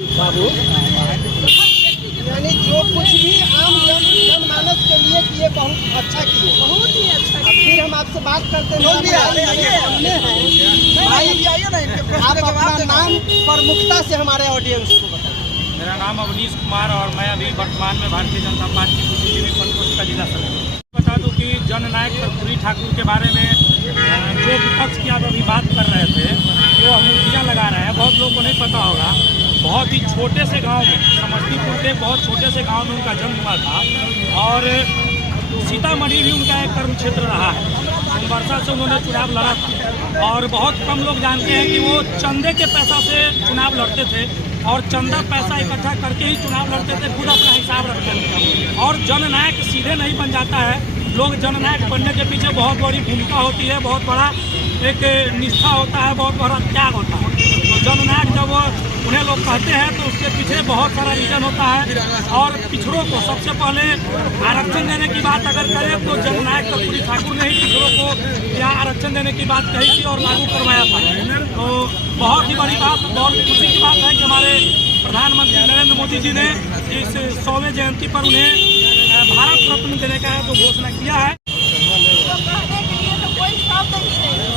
बाबू, यानी जो कुछ भी आम जनमानस के लिए किए बहुत अच्छा किए, बहुत ही अच्छा। फिर हम आपसे बात करते हैं, आप अपना नाम प्रमुखता से हमारे ऑडियंस को बताएं। मेरा नाम अवनीश कुमार और मैं अभी वर्तमान में भारतीय जनता पार्टी बुद्धिजीवी प्रकोष्ठ का जिला सदस्य। बता दूं कि जननायक कर्पूरी ठाकुर के बारे में जो विपक्ष की आप अभी बात कर रहे थे, जो मूर्तियाँ लगा रहे हैं, बहुत लोगों को नहीं पता होगा। बहुत ही छोटे से गांव में, समस्तीपुर के बहुत छोटे से गांव में उनका जन्म हुआ था और सीतामढ़ी भी उनका एक कर्म क्षेत्र रहा है। सोमवर्षा से उन्होंने चुनाव लड़ा था और बहुत कम लोग जानते हैं कि वो चंदे के पैसा से चुनाव लड़ते थे और चंदा पैसा इकट्ठा करके ही चुनाव लड़ते थे, खुद अपना हिसाब रखते थे। और जननायक सीधे नहीं बन जाता है, लोग जननायक बनने के पीछे बहुत बड़ी भूमिका होती है, बहुत बड़ा एक निष्ठा होता है, बहुत बड़ा त्याग होता है। तो जननायक जब उन्हें लोग कहते हैं तो उसके पीछे बहुत सारा रीजन होता है। और पिछड़ों को सबसे पहले आरक्षण देने की बात अगर करें तो जननायक कर्पूरी ठाकुर ने ही पिछड़ों को यहाँ आरक्षण देने की बात कही थी और लागू करवाया था। तो बहुत ही बड़ी बात, बहुत खुशी की बात है कि हमारे प्रधानमंत्री नरेंद्र मोदी जी ने इस 100वें जयंती पर उन्हें भारत रत्न देने का जो घोषणा किया है।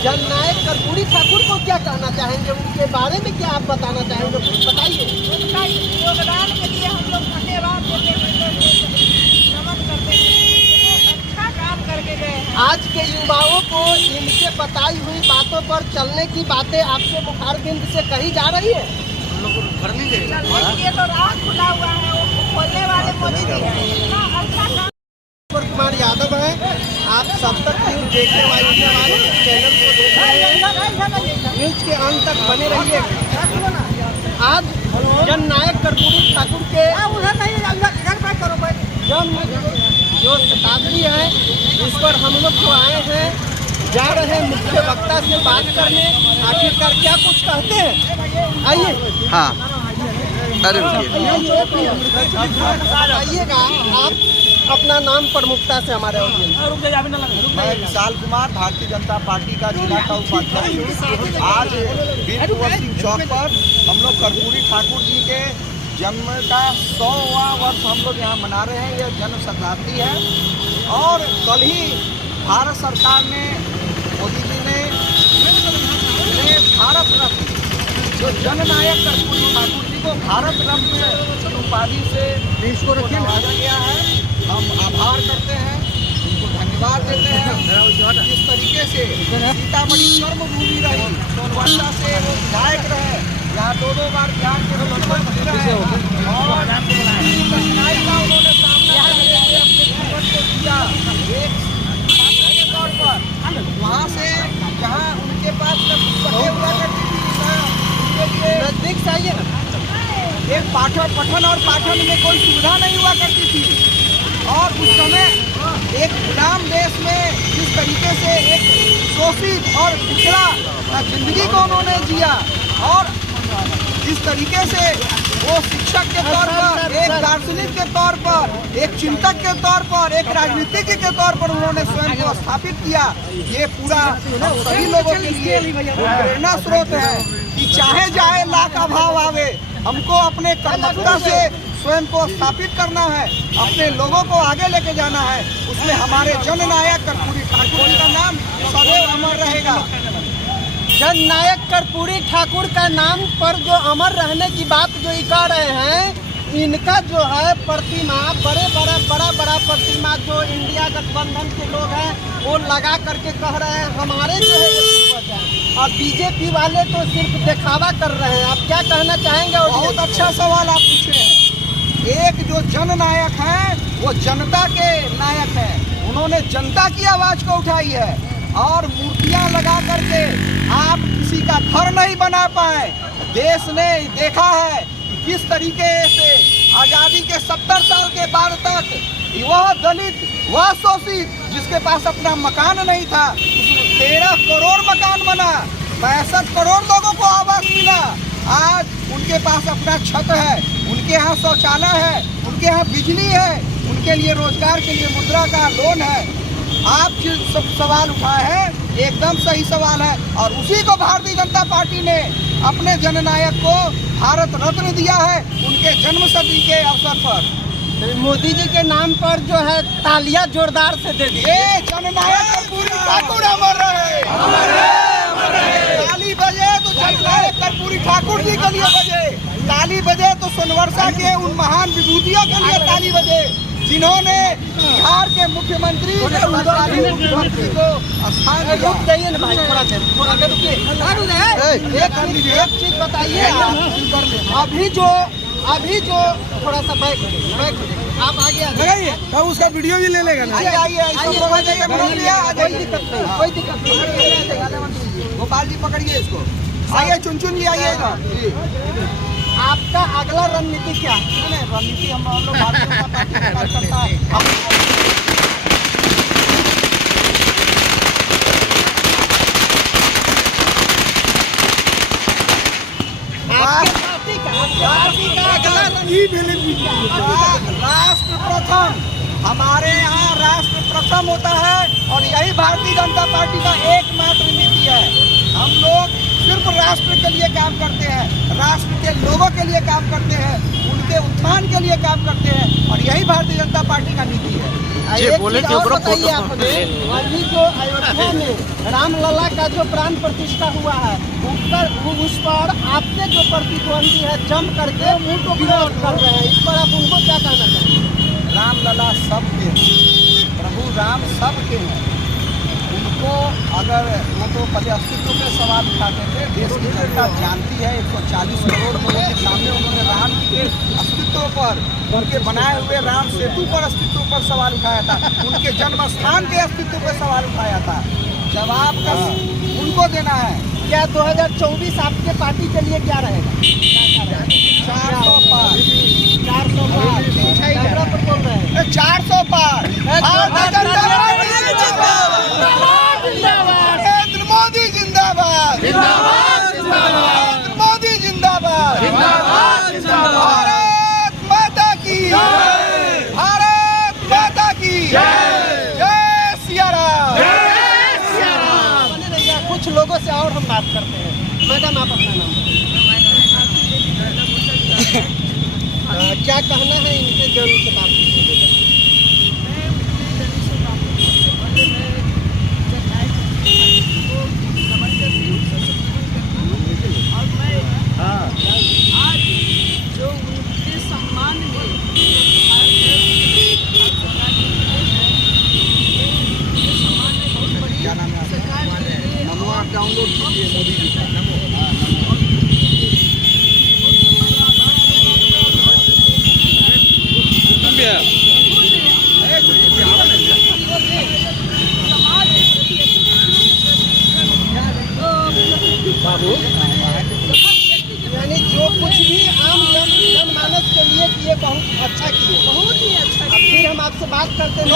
जननायक कर्पूरी ठाकुर को क्या कहना चाहेंगे, उनके बारे में क्या आप बताना चाहेंगे, कुछ बताइए। उनका योगदान के लिए हम लोग धन्यवाद देते हैं, नमन करते हैं, अच्छा काम करके गए हैं। आज के युवाओं को इनके बताई हुई बातों पर चलने की बातें आपके मुखारबिंद से कही जा रही है। चलने के लिए तो राह खुला हुआ है, वो खोलने वाले मोदी जी हैं। इतना अच्छा काम। कुमार यादव है, आप सब तक न्यूज देखने वाले चैनल को देख रहे हैं, न्यूज के अंत तक बने रहिए। आज जननायक कर्पूरी ठाकुर के जन्म जो शताब्दी है, इस पर हम लोग जो आए हैं, जा रहे हैं मुख्य वक्ता से बात करने, आखिरकार क्या कुछ कहते हैं। आइए। हाँ, अरे आइएगा, आप अपना नाम प्रमुखता से हमारे मैं विशाल कुमार, भारतीय जनता पार्टी का जिला का उपाध्यक्ष। आज वीर कुंवर सिंह चौक पर हम लोग कर्पूरी ठाकुर जी के जन्म का 100वां वर्ष हम लोग यहाँ मना रहे हैं। यह जन्म शताब्दी है और कल ही भारत सरकार ने, मोदी जी ने भारत रत्न, जो जननायक कर्पूरी ठाकुर जी को भारत रत्न उपाधि से नवाजा गया है। हम आभार करते हैं, उनको धन्यवाद देते हैं। जिस तरीके से सीतामढ़ी कर्मभूमि रही, सोनवर्षा से वो विधायक रहे, यहाँ दो बार बिहार के मुख्यमंत्री रहे और कठिनाई का उन्होंने सामना करके अपने जीवन को दिया एक के तौर पर। वहाँ से जहाँ उनके पास पढ़े हुआ करती थी, नजदीक से आइए ना, एक पठन और पाठन में कोई सुविधा नहीं हुआ करती थी। और उस समय एक गुलाम देश में जिस तरीके से एक शोषित और पिछड़ा जिंदगी को उन्होंने जिया और जिस तरीके से वो शिक्षक के तौर पर, एक दार्शनिक के तौर पर, एक चिंतक के तौर पर, एक राजनीतिज्ञ के तौर पर उन्होंने स्वयं को स्थापित किया। ये पूरा सभी लोगों के लिए प्रेरणा स्रोत है कि चाहे जाए लाख अभाव आवे, हमको अपने कर्मठता से स्वयं को स्थापित करना है, अपने लोगों को आगे लेके जाना है। उसमें हमारे जननायक कर्पूरी ठाकुर जी का नाम सदैव अमर रहेगा। जननायक कर्पूरी ठाकुर का नाम पर जो अमर रहने की बात जो ये कह रहे हैं, इनका जो है प्रतिमा, बड़ा प्रतिमा जो इंडिया गठबंधन के लोग हैं वो लगा करके कह रहे हैं हमारे जो है पूर्वज हैं, और बीजेपी वाले तो सिर्फ दिखावा कर रहे हैं। आप क्या कहना चाहेंगे? बहुत अच्छा सवाल आप पूछे हैं। एक जो जननायक है वो जनता के नायक है, उन्होंने जनता की आवाज को उठाई है और मूर्तियां लगा करके आप किसी का घर नहीं बना पाए। देश ने देखा है किस तरीके से आज़ादी के 70 साल के बाद तक वह दलित, वह शोषित जिसके पास अपना मकान नहीं था, 13 करोड़ मकान बना, 65 करोड़ लोगों को आवास मिला। आज उनके पास अपना छत है, उनके यहाँ शौचालय है, उनके यहाँ बिजली है, उनके लिए रोजगार के लिए मुद्रा का लोन है। आप जिस सवाल उठाए हैं एकदम सही सवाल है। और उसी को भारतीय जनता पार्टी ने अपने जननायक को भारत रत्न दिया है उनके जन्म शती के अवसर पर। मोदी जी के नाम पर जो है तालियां जोरदार से दे दी। ये जननायक कर्पूरी ठाकुर अमर रहे, ताली बजे तो जननायक कर्पूरी ठाकुर जी के लिए बजे, ताली बजे तो सोनवर्षा के उन महान विभूतियों के लिए ताली बजे जिन्होंने बिहार के मुख्यमंत्री को स्थान दिया। रुक जाइए ना भाई, थोड़ा देर रुकिए। एक चीज बताइए आप, अभी जो थोड़ा सा बैक आप आगे तब उसका वीडियो भी ले लेगा ना। कोई दिक्कत नहीं। गोपाल जी पकड़िए इसको, आइए चुन जी आइएगा। आपका अगला रणनीति क्या है? रणनीति हम लोग भारतीय जनता पार्टी का कार्यकर्ता राष्ट्र प्रथम, हमारे यहाँ राष्ट्र प्रथम होता है और यही भारतीय जनता पार्टी का एकमात्र नीति है। हम लोग सिर्फ राष्ट्र के लिए काम करते हैं, राष्ट्र के लोगों के लिए काम करते हैं, उनके उत्थान के लिए काम करते हैं और यही भारतीय जनता पार्टी का नीति है। बताइए आपने, अभी जो अयोध्या में रामलला का जो प्राण प्रतिष्ठा हुआ है उस पर आपके जो प्रतिद्वंदी है जम करके विरोध कर रहे हैं, इस पर आप उनको क्या कहना चाहेंगे? रामलला सबके हैं, प्रभु राम सबके हैं। उनको अगर वो तो पहले अस्तित्व पे सवाल उठाते थे, देश की जनता जानती है 140 करोड़ लोगों के सामने उन्होंने राम के अस्तित्व पर, उनके बनाए हुए राम सेतु पर अस्तित्व पर सवाल उठाया था, उनके जन्म स्थान के अस्तित्व पर सवाल उठाया था। जवाब का उनको देना है। क्या 2024 आपके पार्टी के लिए क्या रहेगा? 400 पार, 400 पार कैमरा पर बोल रहे हैं। 400 पार। नरेंद्र मोदी जिंदाबाद, नरेंद्र मोदी जिंदाबाद, भारत माता की, भारत माता की जय सिया राम। बने रहिए, कुछ लोगों से और हम बात करते हैं। मैडम आप अपना नाम क्या कहना है इनके जरूर से बात डाउनलोड कीजिए मोदी जी का बाबू, यानी जो कुछ भी आम जनमानस के लिए किए बहुत अच्छा किए, बहुत ही अच्छा। फिर हम आपसे बात करते हैं,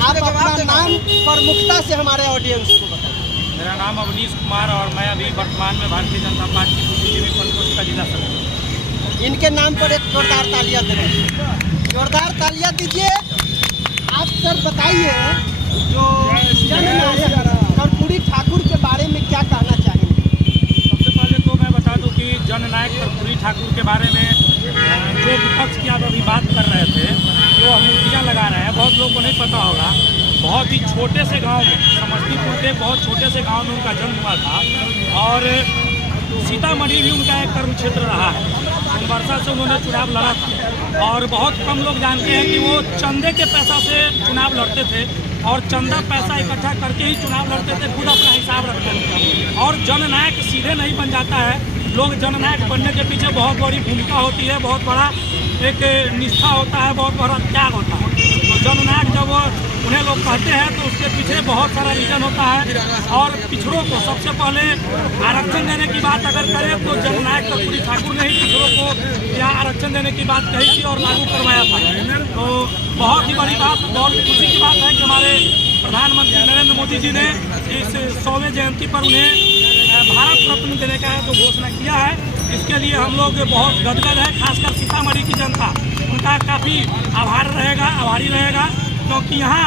आप अपना नाम प्रमुखता से हमारे ऑडियंस को बताएं। मेरा नाम अवनीश कुमार और मैं अभी वर्तमान में भारतीय जनता पार्टी बुद्धिजीवी प्रकोष्ठ का जिला सदस्य। इनके नाम पर एक जोरदार तालियां दें, जोरदार तालियां दीजिए। आप सर बताइए, जो जननायक कर्पूरी ठाकुर के बारे में क्या कहना चाहेंगे? सबसे पहले तो मैं बता दूं कि जननायक कर्पूरी ठाकुर के बारे में जो विपक्ष की आप अभी बात कर रहे थे, जो मूर्तियाँ लगा रहे हैं, बहुत लोगों को नहीं पता होगा। बहुत ही छोटे से गांव में, समस्तीपुर के बहुत छोटे से गांव में उनका जन्म हुआ था और सीतामढ़ी भी उनका एक कर्म क्षेत्र रहा है। सोनवर्षा से उन्होंने चुनाव लड़ा था और बहुत कम लोग जानते हैं कि वो चंदे के पैसा से चुनाव लड़ते थे और चंदा पैसा इकट्ठा करके ही चुनाव लड़ते थे, खुद अपना हिसाब रखते थे। और जननायक सीधे नहीं बन जाता है, लोग जननायक बनने के पीछे बहुत बड़ी भूमिका होती है, बहुत बड़ा एक निष्ठा होता है, बहुत बड़ा त्याग होता है। तो जननायक जब उन्हें लोग कहते हैं तो उसके पीछे बहुत सारा रीजन होता है। और पिछड़ों को सबसे पहले आरक्षण देने की बात अगर करें तो जननायक कर्पूरी ठाकुर ने ही पिछड़ों को यहाँ आरक्षण देने की बात कही थी और लागू करवाया था। तो बहुत ही बड़ी बात, बहुत खुशी की बात है कि हमारे प्रधानमंत्री नरेंद्र मोदी जी ने इस 100वें जयंती पर उन्हें भारत रत्न देने का जो घोषणा किया है, इसके लिए हम लोग बहुत गदगद है। खासकर सीतामढ़ी की जनता उनका काफ़ी आभारी रहेगा, क्योंकि यहाँ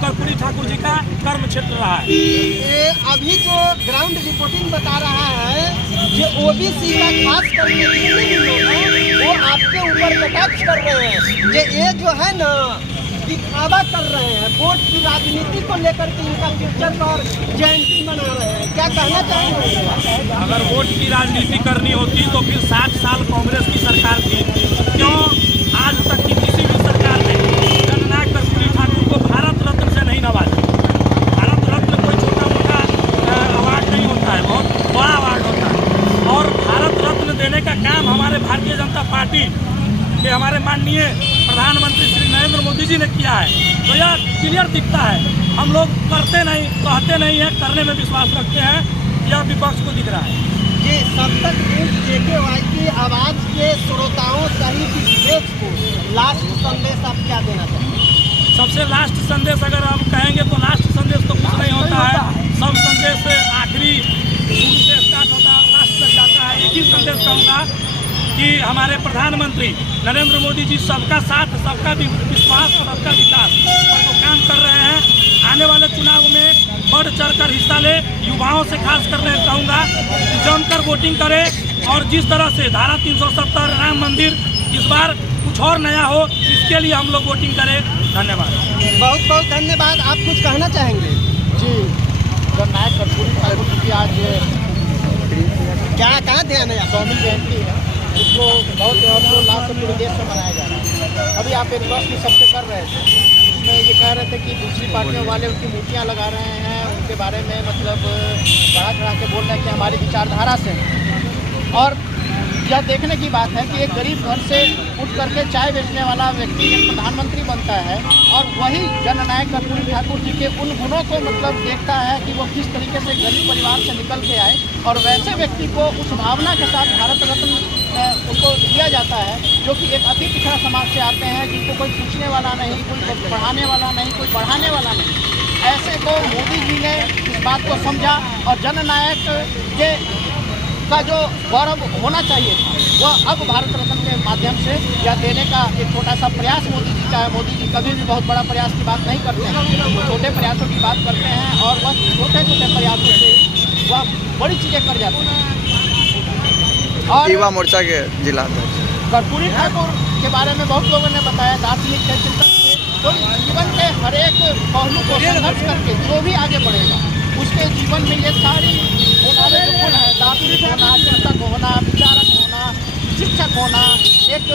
कर्पूरी ठाकुर जी का कर्म क्षेत्र रहा है। ये अभी जो ग्राउंड रिपोर्टिंग बता रहा है कि ओबीसी का खास करके जितने भी लोग हैं वो आपके ऊपर कटाक्ष कर रहे हैं, ये जो है ना दिखावा कर रहे हैं, वोट की राजनीति को लेकर के इनका पिक्चर और जयंती मना रहे हैं। क्या कहना चाहेंगे? अगर वोट की राजनीति करनी होती तो फिर 60 साल कांग्रेस की सरकार थी, क्यों आज तक की किसी भी सरकार ने जननायक कर्पूरी ठाकुर को भारत रत्न से नहीं नवाजा। भारत रत्न कोई छोटा मोटा अवार्ड नहीं होता है, बहुत बड़ा अवार्ड होता है। और भारत रत्न देने का काम हमारे भारतीय जनता पार्टी के हमारे माननीय प्रधानमंत्री श्री नरेंद्र मोदी जी ने किया है। तो यह क्लियर दिखता है। हम लोग करते नहीं, कहते नहीं हैं, करने में विश्वास रखते हैं, यह विपक्ष को दिख रहा है। जी, सब तक JKY की आवाज़ के श्रोताओं सहित इस देश को लास्ट संदेश आप क्या देना चाहेंगे? सबसे लास्ट संदेश अगर हम कहेंगे तो लास्ट संदेश तो कुछ नहीं होता है। सब संदेश से आखिरी शुरू से स्टार्ट होता है और लास्ट तक जाता है। एक ही संदेश कहूँगा कि हमारे प्रधानमंत्री नरेंद्र मोदी जी सबका साथ, सबका विश्वास और सबका विकास पर जो काम कर रहे हैं, आने वाले चुनाव में बढ़ चढ़कर हिस्सा ले। युवाओं से खास करने कहूँगा कि जमकर वोटिंग करें और जिस तरह से धारा 370 राम मंदिर इस बार कुछ और नया हो, इसके लिए हम लोग वोटिंग करें। धन्यवाद। बहुत बहुत धन्यवाद। आप कुछ कहना चाहेंगे? जी, जननायक कर्पूरी ठाकुर जी की आज क्या कहाँ ध्यान है आप? 100वीं जयंती है, इसको बहुत हर्षोल्लास से पूरे देश में मनाया जा रहा है। अभी आप एक प्रश्न सबसे कर रहे थे, उसमें ये कह रहे थे कि दूसरी पार्टियों वाले उनकी मूर्तियाँ लगा रहे हैं, उनके बारे में मतलब बढ़ा चढ़ा के बोल रहे हैं कि हमारी विचारधारा से है। और यह देखने की बात है कि एक गरीब घर से उठ करके चाय बेचने वाला व्यक्ति जब प्रधानमंत्री बनता है और वही जननायक कर्पूरी ठाकुर जी के उन गुणों को मतलब देखता है कि वो किस तरीके से गरीब परिवार से निकल के आए, और वैसे व्यक्ति को उस भावना के साथ भारत रत्न उनको दिया जाता है, जो कि एक अति पिछड़ा समाज से आते हैं, जिनको कोई पूछने वाला नहीं, कोई पढ़ाने वाला नहीं, कोई बढ़ाने वाला नहीं। ऐसे को मोदी जी ने इस बात को समझा और जननायक के का जो गौरव होना चाहिए था वह अब भारत रत्न के माध्यम से यह देने का एक छोटा सा प्रयास मोदी जी का है। मोदी जी कभी भी बहुत बड़ा प्रयास की बात नहीं करते हैं, वो छोटे प्रयासों की बात करते हैं और वह छोटे छोटे प्रयासों से वह बड़ी चीज़ें कर जाते हैं। और युवा मोर्चा के जिला कर्पूरी ठाकुर के बारे में बहुत लोगों ने बताया, दार्शनिक थे, चिंतक थे, तो जीवन के हर एक पहलू को संघर्ष करके जो भी आगे बढ़ेगा उसके जीवन में ये सारी उन्होंने जो गुण है, दार्शनिक होना, चिंतक होना, विचारक होना, शिक्षक होना, एक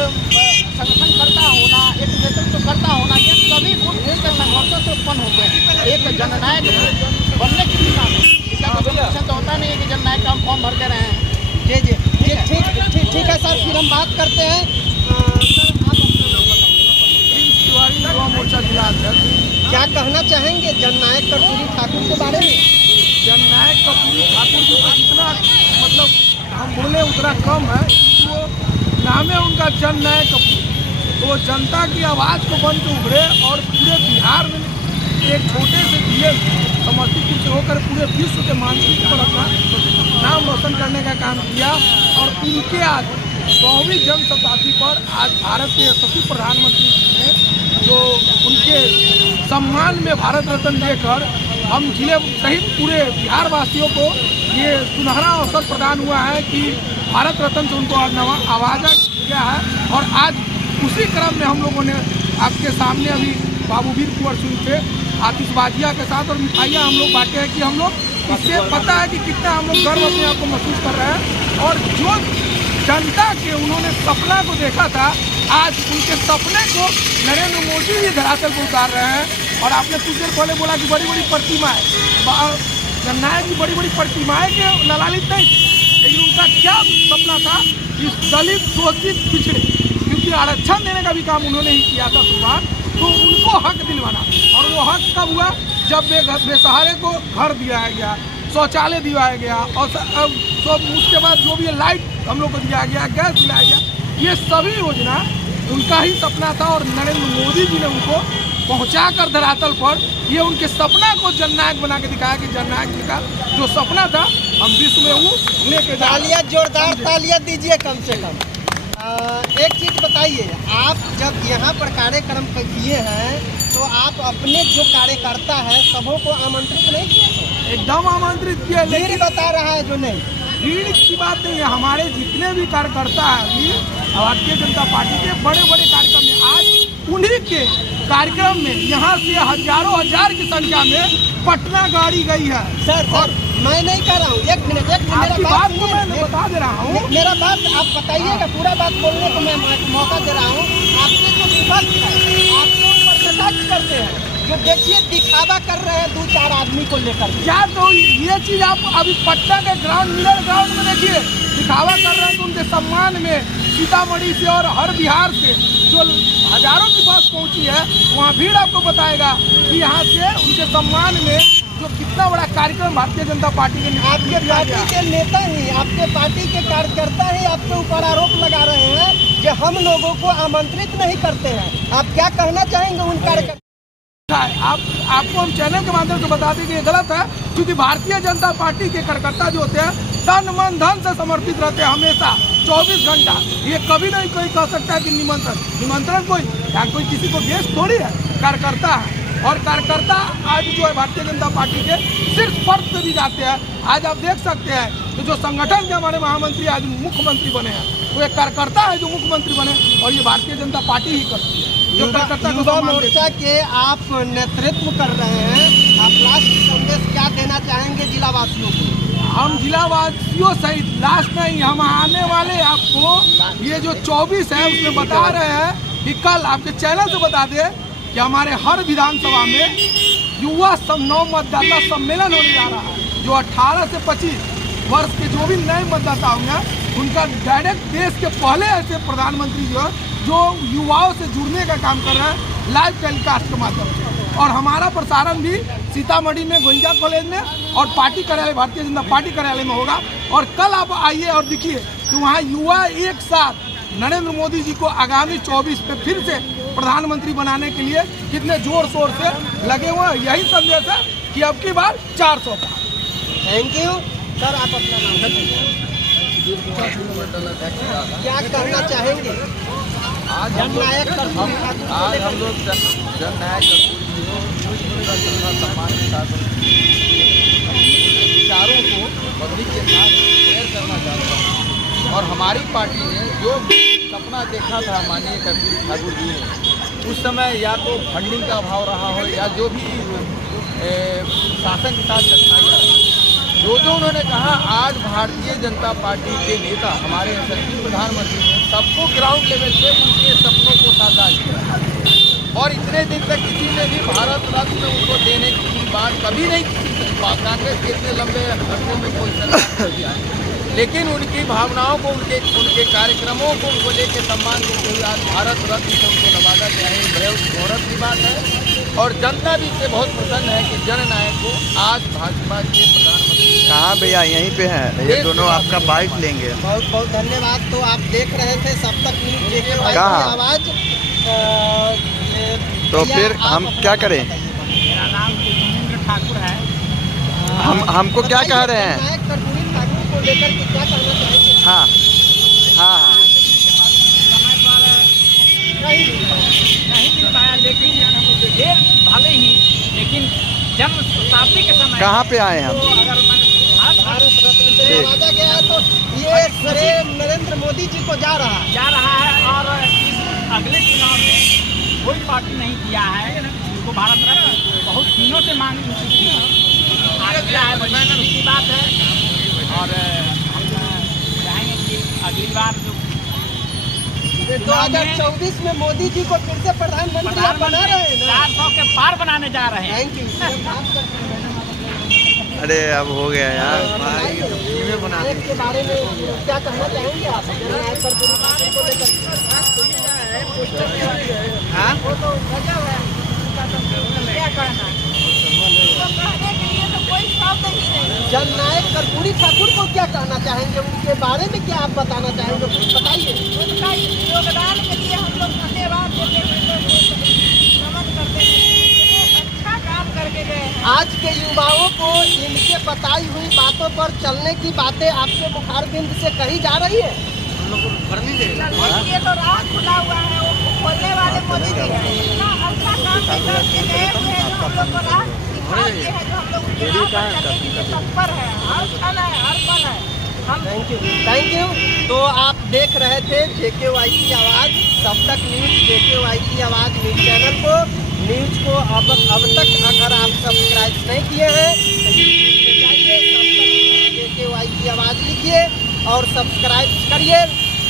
संगठनकर्ता होना, एक नेतृत्वकर्ता होना, ये सभी गुण उनके संघर्षों से उत्पन्न होते हैं। एक जननायक बनने की दिशा में इसका कंपटीशन तो होता नहीं है कि जननायक का हम फॉर्म भर दे रहे हैं। जी जी जी, ठीक है सर, फिर हम बात करते हैं। सर, आप तिवारी युवा मोर्चा जिला अध्यक्ष। क्या कहना चाहेंगे जननायक कर्पूरी ठाकुर के बारे में? जननायक कर्पूरी ठाकुर जी को जितना मतलब हम बोले उतना कम है, क्योंकि वो नाम है उनका जननायक कर्पूरी। तो वो जनता की आवाज़ को बन के उभरे और पूरे बिहार में एक छोटे से जिले समस्तीपुर से होकर पूरे विश्व के मानचित्र पर अपना नाम रोशन करने का काम किया। और उनके आज 100वीं जन्म शताब्दी पर आज भारत के यशस्वी प्रधानमंत्री जी ने जो उनके सम्मान में भारत रत्न देकर हम जिले सहित पूरे बिहार वासियों को ये सुनहरा अवसर प्रदान हुआ है कि भारत रत्न से उनको आवाज़ दिया है। और आज उसी क्रम में हम लोगों ने आपके सामने अभी बाबू वीर कुंवर सिंह से आतिशबाजियाँ के साथ और मिठाइयाँ हम लोग बांटे हैं कि हम लोग इससे पता है कि कितना हम लोग गर्व अपने आप को महसूस कर रहे हैं। और जो जनता के उन्होंने सपना को देखा था, आज उनके सपने को नरेंद्र मोदी जी धरातल पर उतार रहे हैं। और आपने कुछ देर पहले बोला कि बड़ी बड़ी प्रतिमाएँ, जननायक की बड़ी बड़ी प्रतिमाएँ के ललालित नहीं थी, लेकिन उनका क्या सपना था कि दलित शोषित पिछड़े, क्योंकि आरक्षण देने का भी काम उन्होंने ही किया था शुरुआत, तो उनको हक दिलवाना। और वो हक कब हुआ? जब बेसहारे को घर दिया गया, शौचालय दिलाया गया, और उसके बाद जो भी लाइट हम लोग को दिया गया, गैस दिलाया गया, ये सभी योजना उनका ही सपना था। और नरेंद्र मोदी जी ने उनको पहुंचाकर धरातल पर ये उनके सपना को जननायक बना के दिखाया कि जननायक जी का जो सपना था हम विश्व में वो लेके तालियां, जोरदार तालियां दीजिए कम से कम। एक चीज बताइए, आप जब यहाँ पर कार्यक्रम किए हैं तो आप अपने जो कार्यकर्ता है सबों को आमंत्रित नहीं किए? एकदम आमंत्रित किया, भीड़ लेकिन बता रहा है जो नहीं। भीड़ की बात नहीं है। हमारे जितने भी कार्यकर्ता हैं अभी भारतीय जनता पार्टी के बड़े बड़े कार्यक्रम में, आज उन्हीं के कार्यक्रम में यहाँ से हजारों हजार की संख्या में पटना गाड़ी गई है। सर मैं नहीं कर रहा हूँ, एक मिनट आपकी मेरा बात बात को मैं बता दे रहा हूँ। मेरा बात आप बताइएगा, पूरा बात बोलने को मैं मौका दे रहा हूँ। आपके जो विपक्ष है आपके ऊपर कटाक्ष करते हैं, जो देखिए दिखावा कर रहे हैं 2-4 आदमी को लेकर। क्या तो ये चीज आप अभी पटना के मिलर ग्राउंड में देखिए, दिखावा कर रहे हैं कि उनके सम्मान में सीतामढ़ी से और हर बिहार से जो हजारों की बस पहुंची है, वहाँ भीड़ आपको बताएगा कि यहाँ से उनके सम्मान में जो कितना बड़ा कार्यक्रम भारतीय जनता पार्टी के आपके पार्टी के नेता ही, आपके पार्टी के कार्यकर्ता ही आपके ऊपर आरोप लगा रहे हैं कि हम लोगों को आमंत्रित नहीं करते हैं। आप क्या कहना चाहेंगे उन कार्यकर्ता? आपको हम चैनल के माध्यम से बता दें कि ये गलत है, क्योंकि भारतीय जनता पार्टी के कार्यकर्ता जो होते हैं तन मन धन से समर्पित रहते हैं हमेशा 24 घंटा। ये कभी नहीं कोई कह सकता है कि निमंत्रण कोई किसी को गेस्ट थोड़ी है, कार्यकर्ता है। और कार्यकर्ता आज जो है भारतीय जनता पार्टी के सिर्फ फर्ज पे भी जाते हैं। आज आप देख सकते हैं तो जो संगठन के हमारे महामंत्री आज मुख्यमंत्री बने हैं, वो एक कार्यकर्ता है जो मुख्यमंत्री बने, और ये भारतीय जनता पार्टी ही करती है। युवा मोर्चा के आप नेतृत्व कर रहे हैं, आप लास्ट संदेश क्या देना चाहेंगे जिलावासियों को? हम जिलावासियों सहित लास्ट नहीं, हम आने वाले आपको ये जो 24 है उसमें बता रहे हैं कि कल आपके चैनल से बता दें कि हमारे हर विधानसभा में युवा नव मतदाता सम्मेलन होने जा रहा है। जो 18 से 25 वर्ष के जो भी नए मतदाता होंगे उनका डायरेक्ट देश के पहले ऐसे प्रधानमंत्री जो युवाओं से जुड़ने का काम कर रहे हैं लाइव टेलीकास्ट के माध्यम से। और हमारा प्रसारण भी सीतामढ़ी में गोइंजा कॉलेज में और पार्टी कार्यालय भारतीय जनता पार्टी कार्यालय में होगा। और कल आप आइए और देखिए कि वहाँ युवा एक साथ नरेंद्र मोदी जी को आगामी 24 पे फिर से प्रधानमंत्री बनाने के लिए कितने जोर शोर से लगे हुए हैं। यही संदेश है कि अब की बार 400 का। Thank you sir. आप अपना नाम क्या करना चाहेंगे? आज हम लोग जननायक सम्मान के साथ विचारों को पब्लिक के साथ शेयर करना चाहता हूँ। और हमारी पार्टी ने जो सपना देखा था माननीय कर्पूरी ठाकुर जी ने, उस समय या तो फंडिंग का अभाव रहा हो या जो भी शासन के साथ कठिनाइयाँ, जो उन्होंने कहा, आज भारतीय जनता पार्टी के नेता हमारे यशस्वी प्रधानमंत्री ने सबको ग्राउंड लेवल पे उनके सपनों को साकार किया। और इतने दिन तक किसी ने भी भारत रत्न उनको देने की बात कभी नहीं की। कांग्रेस के इतने लंबे अरसे में कोई सरकार नहीं आई, लेकिन उनकी भावनाओं को, उनके कार्यक्रमों को उनको लेकर सम्मान देते हुए आज भारत रत्न से उनको नवाजा गया है। बहुत गौरव की बात है। और जनता भी इससे बहुत प्रसन्न है कि जननायक को आज भाजपा के प्रधानमंत्री। कहाँ भैया? यहीं पे है ये दोनों, आपका बाइट लेंगे। बहुत बहुत धन्यवाद। तो आप देख रहे थे सब तक न्यूज़ JK की आवाज़। तो फिर हम क्या करें? मेरा नाम जितेंद्र ठाकुर है। हमको क्या कह रहे हैं? जननायक कर्पूरी ठाकुर को लेकर के क्या कहना चाहेंगे? हाँ हाँ हाँ समय पर नहीं मिल पाया, लेकिन देर भले ही, लेकिन जन्म शताब्दी के समय कहाँ पे आए हैं हम? तो अगर भारत रत्न से नवाजा गया है तो ये श्रेय नरेंद्र मोदी जी को जा रहा है। और इस अगले चुनाव में कोई पार्टी नहीं किया है उनको भारत रत्न, बहुत दिनों से मांग थी, आज क्या है बड़ी खुशी की बात है। और हम चाहेंगे कि अगली बार जो 2024 में मोदी जी को फिर से प्रधानमंत्री आप बना रहे हैं ना? 400 के पार बनाने जा रहे हैं। Thank you. अरे अब हो गया यार, जननायक के बारे में क्या कहना चाहेंगे आप? जननायक कर्पूरी ठाकुर को लेकर क्या कहना? तो कहने के लिए तो कोई शब्द ही नहीं। जननायक कर्पूरी ठाकुर को क्या कहना चाहेंगे? उनके बारे में क्या आप बताना चाहेंगे? बताइए। उनका योगदान के लिए हम लोग धन्यवाद देते हुए नमन करते हैं। अच्छा काम करके गए हैं। आज के युवाओं को इनके बताई हुई बातों पर चलने की बातें आपके मुखारबिंद से कही जा रही है। हम लोग ये तो राह खुला हुआ है, वो खोलने वाले मोदी जी हैं। इतना अच्छा काम करके गए हुए हैं, जो हम लोग को राह दिखा दिए हैं, जो हम लोग उनके राह पर चलने के लिए तत्पर है, हर क्षण है, हर पल है। हम थैंक यू। तो आप देख रहे थे JKY की आवाज़, तब तक न्यूज़ JKY की आवाज़ न्यूज़ चैनल को, न्यूज़ को अब तक अगर आप सब्सक्राइब नहीं किए हैं तो नीचे जाइए, तब तक JKY की आवाज़ लिखिए और सब्सक्राइब करिए,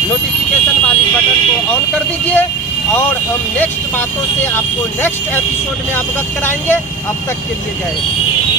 नोटिफिकेशन वाली बटन को ऑन कर दीजिए और हम नेक्स्ट बातों से आपको नेक्स्ट एपिसोड में अवगत कराएंगे। अब तक के लिए जय हिंद।